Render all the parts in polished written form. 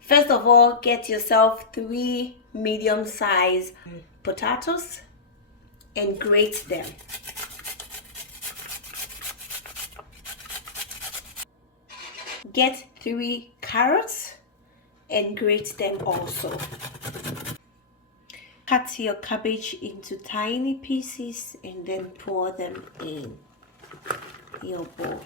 First of all, get yourself 3 medium-sized potatoes and grate them. Get 3 carrots and grate them also. Cut your cabbage into tiny pieces and then pour them in your bowl.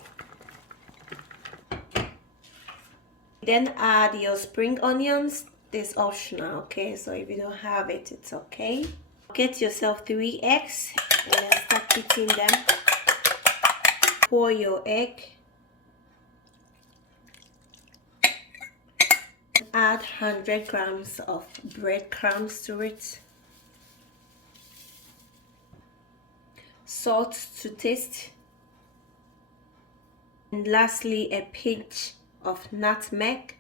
Then add your spring onions. This is optional, okay? So if you don't have it, it's okay. Get yourself 3 eggs and then start beating them. Pour your egg. Add 100 grams of breadcrumbs to it. Salt to taste. And lastly, a pinch of nutmeg.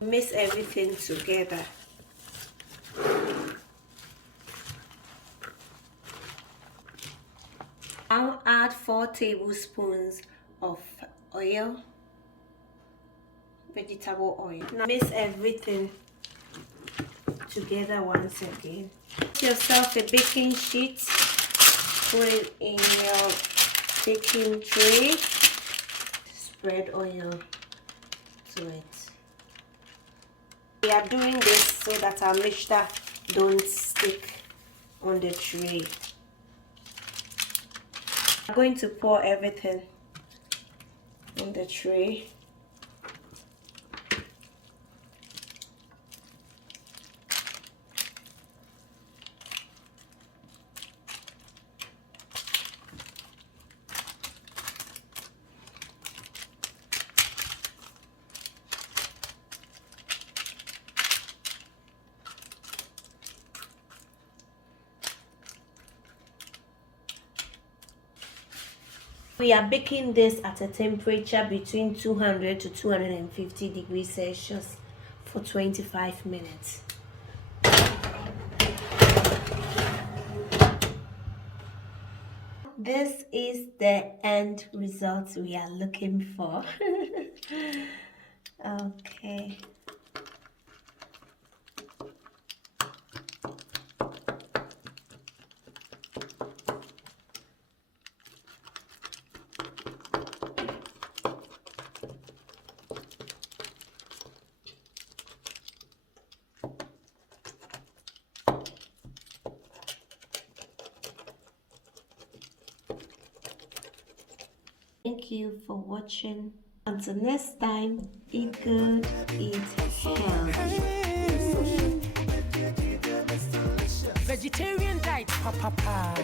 Mix everything together. Now add 4 tablespoons of oil, vegetable oil. Now mix everything together once again. Get yourself a baking sheet, put it in your baking tray, spread oil to it. We are doing this so that our mixture don't stick on the tray. I'm going to pour everything on the tray. We are baking this at a temperature between 200 to 250 degrees Celsius for 25 minutes. This is the end result we are looking for. Okay. Thank you for watching. Until next time, eat good, eat healthy. Vegetarian diet, papa.